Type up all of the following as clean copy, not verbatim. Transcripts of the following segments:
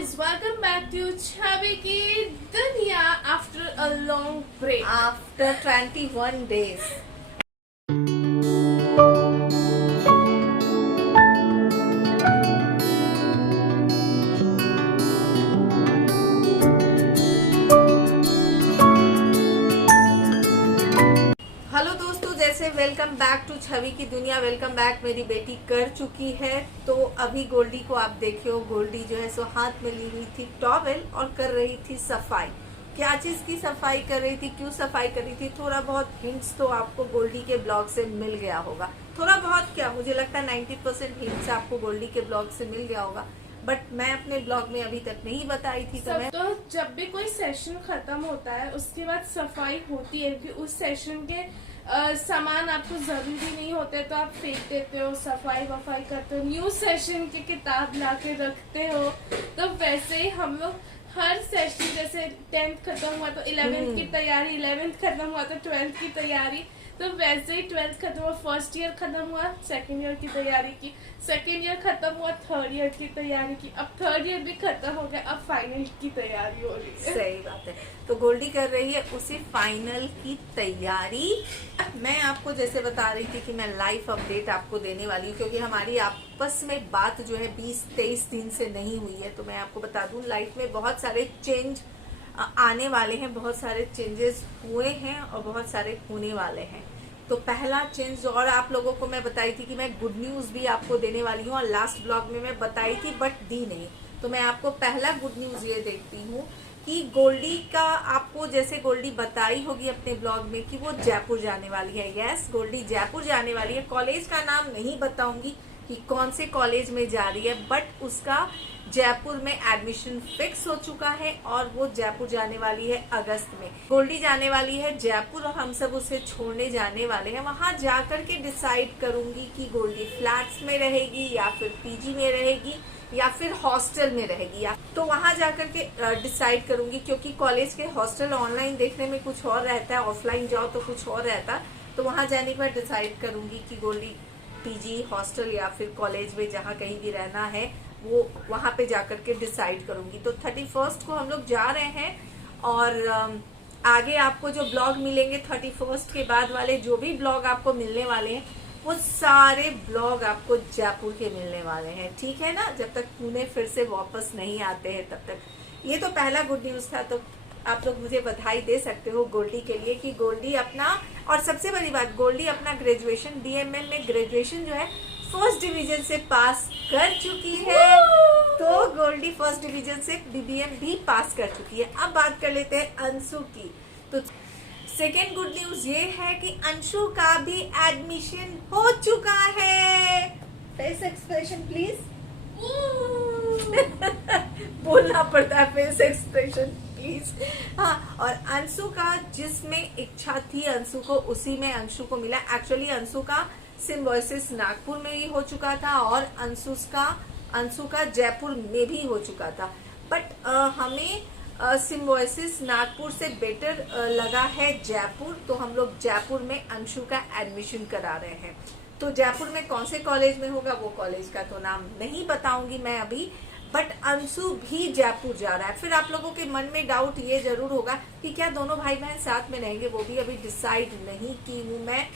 guys, welcome back to छवि की दुनिया after a long break. After 21 days. Hello दोस्तों, जैसे वेलकम बैक टू छवि की दुनिया। वेलकम बैक मेरी बेटी कर चुकी है। तो अभी गोल्डी को आप देखे हो, गोल्डी जो है सो हाथ में ली हुई थी टॉवेल और कर रही थी सफाई। क्या चीज की सफाई कर रही थी, क्यों सफाई कर रही थी, थोड़ा बहुत हिंट्स तो आपको गोल्डी के ब्लॉग से मिल गया होगा। थोड़ा बहुत क्या, मुझे लगता है 90% हिंट्स आपको गोल्डी के ब्लॉग से मिल गया होगा, बट मैं अपने ब्लॉग में अभी तक नहीं बताई थी। तो जब भी कोई सेशन खत्म होता है उसके बाद सफाई होती है कि उस सेशन के सामान आपको जरूरी नहीं होते तो आप फेंक देते हो, सफाई वफाई करते हो, न्यू सेशन की किताब ला के रखते हो। तो वैसे ही हम लोग हर सेशन, जैसे 10th खत्म हुआ तो 11th की तैयारी, 11th खत्म हुआ तो 12th की तैयारी, तो वैसे ही 12th खत्म हुआ, फर्स्ट ईयर खत्म हुआ, सेकंड ईयर की तैयारी की, सेकंड ईयर खत्म हुआ, थर्ड ईयर की तैयारी की, अब थर्ड ईयर भी खत्म हो गया, अब फाइनल की तैयारी हो रही है। सही बात है। तो गोल्डी कर रही है उसी फाइनल की तैयारी। मैं आपको जैसे बता रही थी कि मैं लाइव अपडेट आपको देने वाली हूँ, क्योंकि हमारी आपस में बात जो है 20-23 दिन से नहीं हुई है। तो मैं आपको बता दूं, लाइफ में बहुत सारे चेंज आने वाले हैं, बहुत सारे चेंजेस हुए हैं और बहुत सारे होने वाले हैं। तो पहला चेंज, और आप लोगों को मैं बताई थी कि मैं गुड न्यूज भी आपको देने वाली हूँ, और लास्ट ब्लॉग में मैं बताई थी बट दी नहीं। तो मैं आपको पहला गुड न्यूज ये देखती हूँ कि गोल्डी का, आपको जैसे गोल्डी बताई होगी अपने ब्लॉग में कि वो जयपुर जाने वाली है। यस, गोल्डी जयपुर जाने वाली है। कॉलेज का नाम नहीं बताऊंगी कि कौन से कॉलेज में जा रही है, बट उसका जयपुर में एडमिशन फिक्स हो चुका है और वो जयपुर जाने वाली है अगस्त में। गोल्डी जाने वाली है जयपुर और हम सब उसे छोड़ने जाने वाले हैं। वहां जाकर के डिसाइड करूंगी कि गोल्डी फ्लैट्स में रहेगी या फिर पीजी में रहेगी या फिर हॉस्टल में रहेगी, या तो वहां जाकर के डिसाइड करूंगी। क्योंकि कॉलेज के हॉस्टल ऑनलाइन देखने में कुछ और रहता है, ऑफलाइन जाओ तो कुछ और रहता है। तो वहां जाने के बाद डिसाइड करूंगी कि गोल्डी पीजी, हॉस्टल या फिर कॉलेज में जहाँ कहीं भी रहना है वो वहां पे जाकर के डिसाइड करूंगी। तो 31 को हम लोग जा रहे हैं और आगे आपको जो ब्लॉग मिलेंगे 31 के बाद वाले जो भी ब्लॉग आपको मिलने वाले हैं वो सारे ब्लॉग आपको जयपुर के मिलने वाले हैं, ठीक है ना। जब तक पुणे फिर से वापस नहीं आते हैं तब तक। ये तो पहला गुड न्यूज था। तो आप लोग मुझे बधाई दे सकते हो गोल्डी के लिए कि गोल्डी अपना, और सबसे बड़ी बात, गोल्डी अपना ग्रेजुएशन, डीएमएल में ग्रेजुएशन जो है फर्स्ट डिवीजन से पास कर चुकी है। तो गोल्डी फर्स्ट डिवीजन से बीबीएम भी पास कर चुकी है। अब बात कर लेते हैं अंशु की। तो सेकेंड गुड न्यूज ये है कि अंशु का भी एडमिशन हो चुका है। Face expression please. बोलना पड़ता है फेस एक्सप्रेशन प्लीज। हाँ, और अंशु का जिसमें इच्छा थी अंशु को, उसी में अंशु को मिला। एक्चुअली अंशु का सिम्बोसिस नागपुर में ही हो चुका था और अंशु का जयपुर में भी हो चुका था, बट हमें सिम्बोसिस नागपुर से बेटर लगा है जयपुर। तो हम लोग जयपुर में अंशु का एडमिशन करा रहे हैं। तो जयपुर में कौन से कॉलेज में होगा, वो कॉलेज का तो नाम नहीं बताऊंगी मैं अभी, बट अंशु भी जयपुर जा रहा है। फिर आप लोगों के मन में डाउट ये जरूर होगा कि क्या दोनों भाई बहन साथ में रहेंगे, वो भी अभी डिसाइड नहीं की हूँ मैं।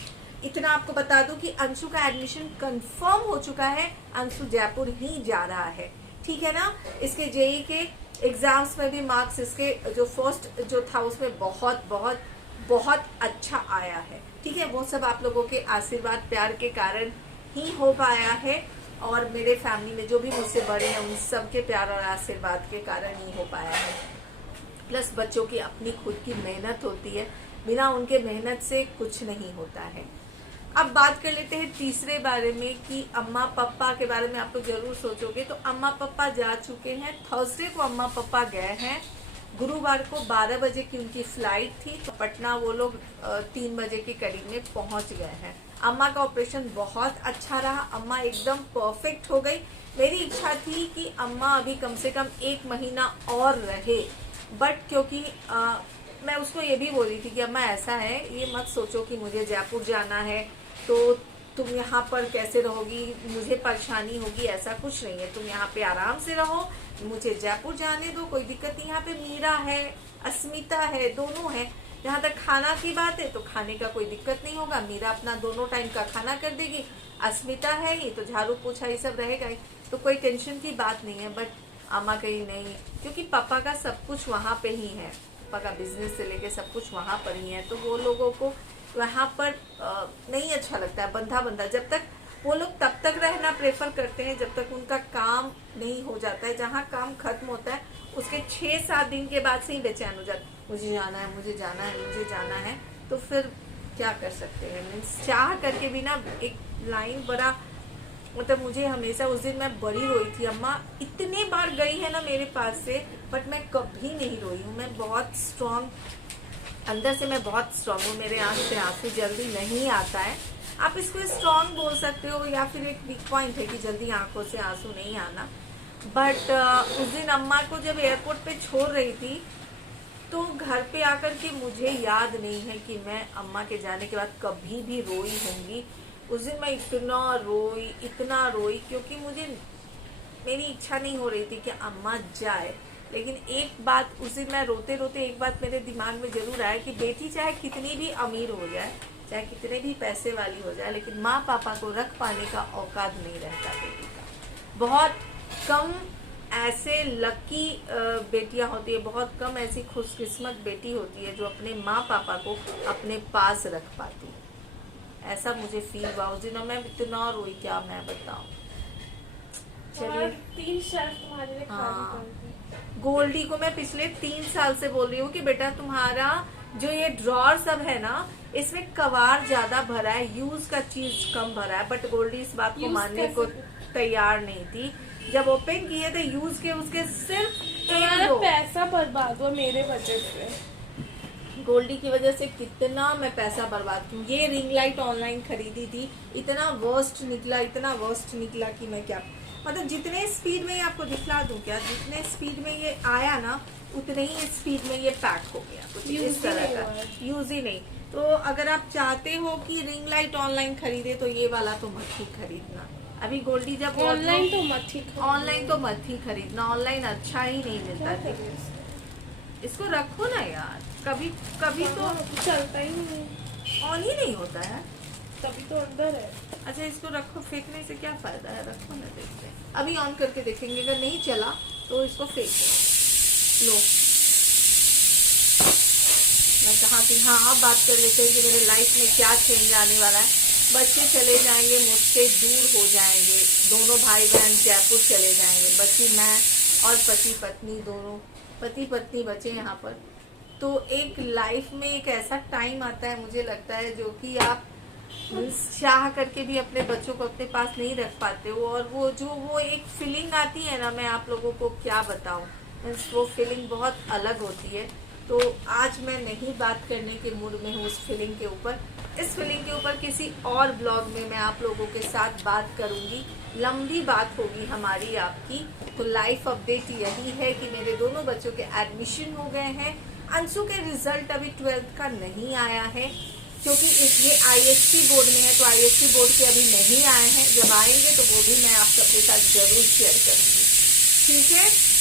इतना आपको बता दूं कि अंशु का एडमिशन कंफर्म हो चुका है, अंशु जयपुर ही जा रहा है, ठीक है ना। इसके जेई के एग्जाम्स में भी मार्क्स इसके जो फर्स्ट जो था उसमें बहुत बहुत बहुत अच्छा आया है, ठीक है। वो सब आप लोगों के आशीर्वाद प्यार के कारण ही हो पाया है, और मेरे फैमिली में जो भी मुझसे बड़े हैं उन सबके प्यार और आशीर्वाद के कारण ही हो पाया है। प्लस बच्चों की अपनी खुद की मेहनत होती है, बिना उनके मेहनत से कुछ नहीं होता है। अब बात कर लेते हैं तीसरे बारे में कि अम्मा पापा के बारे में आप लोग जरूर सोचोगे। तो अम्मा पापा जा चुके हैं, थर्सडे को अम्मा पापा गए हैं, गुरुवार को 12 बजे की उनकी फ्लाइट थी, तो पटना वो लोग 3 बजे के करीब में पहुंच गए हैं। अम्मा का ऑपरेशन बहुत अच्छा रहा, अम्मा एकदम परफेक्ट हो गई। मेरी इच्छा थी कि अम्मा अभी कम से कम 1 महीना और रहे, बट क्योंकि मैं उसको ये भी बोली थी कि अम्मा ऐसा है, ये मत सोचो कि मुझे जयपुर जाना है तो तुम यहाँ पर कैसे रहोगी, मुझे परेशानी होगी, ऐसा कुछ नहीं है। तुम यहाँ पे आराम से रहो, मुझे जयपुर जाने दो, कोई दिक्कत नहीं। यहाँ पे मीरा है, अस्मिता है, दोनों है। जहाँ तक खाना की बात है तो खाने का कोई दिक्कत नहीं होगा, मीरा अपना दोनों टाइम का खाना कर देगी, अस्मिता है ही तो झाड़ू पोछा ये सब रहेगा ही, तो कोई टेंशन की बात नहीं है। बट अम्मा कहीं नहीं, क्योंकि पापा का सब कुछ वहाँ पे ही है, पापा का बिजनेस से लेके सब कुछ वहाँ पर ही है, तो वो लोगों को वहाँ पर नहीं अच्छा लगता है बंधा बंधा। जब तक वो लोग तब तक रहना प्रेफर करते हैं जब तक उनका काम नहीं हो जाता है। जहाँ काम खत्म होता है उसके 6-7 दिन के बाद से ही बेचैन हो जाता है, मुझे जाना है, मुझे जाना है, मुझे जाना है। तो फिर क्या कर सकते हैं, मीन्स चाह करके भी ना एक लाइन बड़ा, मतलब मुझे हमेशा, उस दिन मैं बड़ी रोई थी। अम्मा इतने बार गई है ना मेरे पास से, बट मैं कभी नहीं रोई हूँ। मैं बहुत स्ट्रांग, अंदर से मैं बहुत स्ट्रांग हूँ, मेरे आँख से आंसू जल्दी नहीं आता है। आप इसको स्ट्रांग बोल सकते हो या फिर एक वीक पॉइंट है कि जल्दी आंखों से आंसू नहीं आना। बट उस दिन अम्मा को जब एयरपोर्ट पे छोड़ रही थी तो घर पे आकर के मुझे याद नहीं है कि मैं अम्मा के जाने के बाद कभी भी रोई होंगी। उस दिन मैं इतना रोई क्योंकि मुझे, मेरी इच्छा नहीं हो रही थी कि अम्मा जाए। लेकिन एक बात, उस दिन मैं रोते रोते एक बात मेरे दिमाग में जरूर आया कि बेटी चाहे कितनी भी अमीर हो जाए, चाहे कितने भी पैसे वाली हो जाए, लेकिन माँ पापा को रख पाने का औकात नहीं रहता बेटी का। बहुत कम ऐसे लकी बेटियां होती है, बहुत कम ऐसी खुशकिस्मत बेटी होती है जो अपने माँ पापा को अपने पास रख पाती है। ऐसा मुझे फील हुआ उस दिन, मैं इतना रोई, क्या मैं बताऊं। चलिए 3 शेफ तुम्हारे लिए हाँ, गोल्डी को मैं पिछले 3 साल से बोल रही हूँ कि बेटा तुम्हारा जो ये ड्रॉर सब है ना, इसमें कवार ज्यादा भरा है, यूज का चीज कम भरा है। बट गोल्डी इस बात को मानने को तैयार नहीं थी। जब ओपन किए थे यूज के, उसके सिर्फ तुम्हारा पैसा बर्बाद हुआ मेरे वजह से। गोल्डी की वजह से कितना मैं पैसा बर्बाद की। ये रिंग लाइट ऑनलाइन खरीदी थी, इतना वर्स्ट निकला कि मैं क्या, मतलब जितने स्पीड में ये आपको दिखला दूं क्या, जितने स्पीड में ये आया ना उतने ही स्पीड में ये पैक हो गया, कुछ इस तरह का, यूज ही नहीं। तो अगर आप चाहते हो कि रिंग लाइट ऑनलाइन खरीदे तो ये वाला तो मत ही खरीदना। अभी गोल्डी जब ऑनलाइन तो मत ही खरीदना, ऑनलाइन अच्छा ही नहीं मिलता है। इसको रखो ना यार, कभी कभी तो चलता ही नहीं, ऑन ही नहीं होता है, तभी तो अंदर है। अच्छा इसको रखो, फेंकने से क्या फायदा है, रखो ना, देखते हैं। अभी ऑन करके देखेंगे, अगर नहीं चला तो इसको फेंक दो। लो, मैं कहा थी, हाँ आप बात कर लेते हैं कि मेरे लाइफ में क्या चेंज आने वाला है। बच्चे चले जाएंगे, मुझसे दूर हो जाएंगे, दोनों भाई बहन जयपुर चले जाएंगे, बच्ची मैं और पति पत्नी, दोनों पति पत्नी बचे यहाँ पर। तो एक लाइफ में एक ऐसा टाइम आता है, मुझे लगता है, जो कि आप चाह करके भी अपने बच्चों को अपने पास नहीं रख पाते हो। और वो एक फीलिंग आती है ना, मैं आप लोगों को क्या बताऊं, मीन्स वो फीलिंग बहुत अलग होती है। तो आज मैं नहीं बात करने के मूड में हूँ उस फीलिंग के ऊपर। इस फीलिंग के ऊपर किसी और ब्लॉग में मैं आप लोगों के साथ बात करूंगी, लंबी बात होगी हमारी आपकी। तो लाइफ अपडेट यही है कि मेरे दोनों बच्चों के एडमिशन हो गए हैं। अंशु के रिजल्ट अभी 12th का नहीं आया है, क्योंकि ये ISC बोर्ड में है, तो ISC बोर्ड के अभी नहीं आए हैं। जब आएंगे तो वो भी मैं आप सबके साथ जरूर शेयर करूंगी, ठीक है।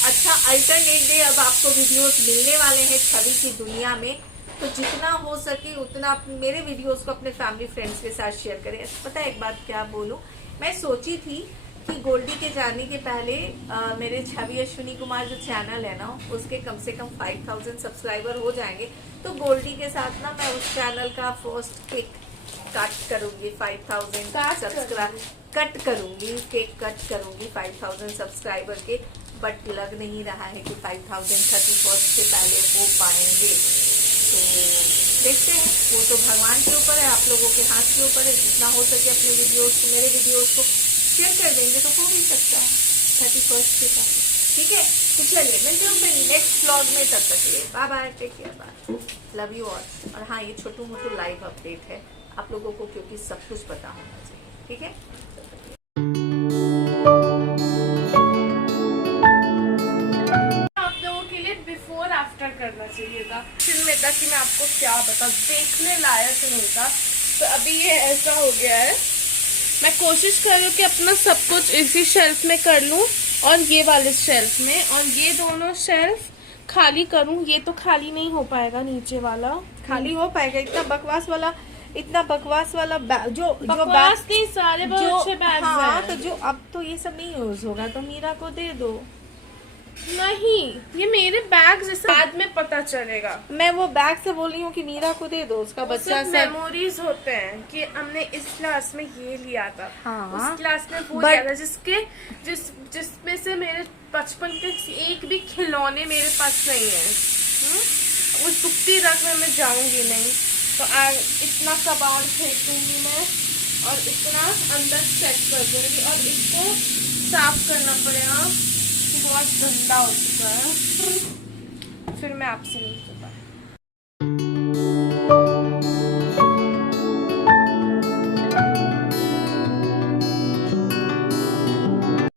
अच्छा, अल्टरनेट डे अब आपको वीडियोस मिलने वाले हैं छवि की दुनिया में, तो जितना हो सके उतना मेरे वीडियोस को अपने फैमिली फ्रेंड्स के साथ शेयर करें। पता है एक बात क्या बोलूं, मैं सोची थी कि गोल्डी के जाने के पहले मेरे छवि अश्विनी कुमार जो चैनल है ना, उसके कम से कम 5000 सब्सक्राइबर हो जाएंगे, तो गोल्डी के साथ ना मैं उस चैनल का फर्स्ट पिक कट करूंगी, 5000 सब्सक्राइबर कट करूंगी, केक कट करूंगी 5000 सब्सक्राइबर के। बट लग नहीं रहा है कि 5000 31st से पहले हो पाएंगे। तो देखते हैं, वो तो भगवान के ऊपर है, आप लोगों के हाथ के ऊपर है। जितना हो सके अपने वीडियोस को, मेरे वीडियोस को शेयर कर देंगे तो हो भी सकता है 31st के पहले, ठीक है। तो चलिए मिलते हैं फिर नेक्स्ट व्लॉग में, तब तक के लिए bye bye, take care, bye, love you all. और हाँ, ये छोटू मोटू लाइव अपडेट है आप लोगों को, क्योंकि सब कुछ पता होना चाहिए, ठीक है। बिफोर आफ्टर करना चाहिए था, फिल्म में था कि मैं आपको क्या बता, देखने लायक नहीं था। तो अभी ये ऐसा हो गया है। मैं कोशिश कर रही हूँ कि अपना सब कुछ इसी शेल्फ में कर लूँ और ये वाले शेल्फ में, और ये दोनों शेल्फ खाली करूँ। ये तो खाली नहीं हो पाएगा, नीचे वाला खाली हो पाएगा? इतना बकवास वाला जो बकवास नहीं, सारे बहुत अच्छे बैग्स हाँ, हैं। तो जो अब तो ये सब नहीं यूज होगा तो मीरा को दे दो। नहीं, ये मेरे बैग जैसे बाद में पता चलेगा। मैं वो बैग से बोल रही हूँ कि मीरा को दे दो, उसका बच्चा सब। मेमोरीज होते हैं कि हमने इस क्लास में ये लिया था, हाँ, उस क्लास में वो लिया था, जिसमें से मेरे बचपन के एक भी खिलौने मेरे पास नहीं है। उस दुखती रख में मैं जाऊंगी नहीं, तो इतना कबाड़ फेंकूंगी मैं और इतना अंदर सेट कर दूंगी, और इसको साफ करना पड़ेगा, बहुत गंदा हो चुका है। फिर मैं आपसे मिलती हूँ।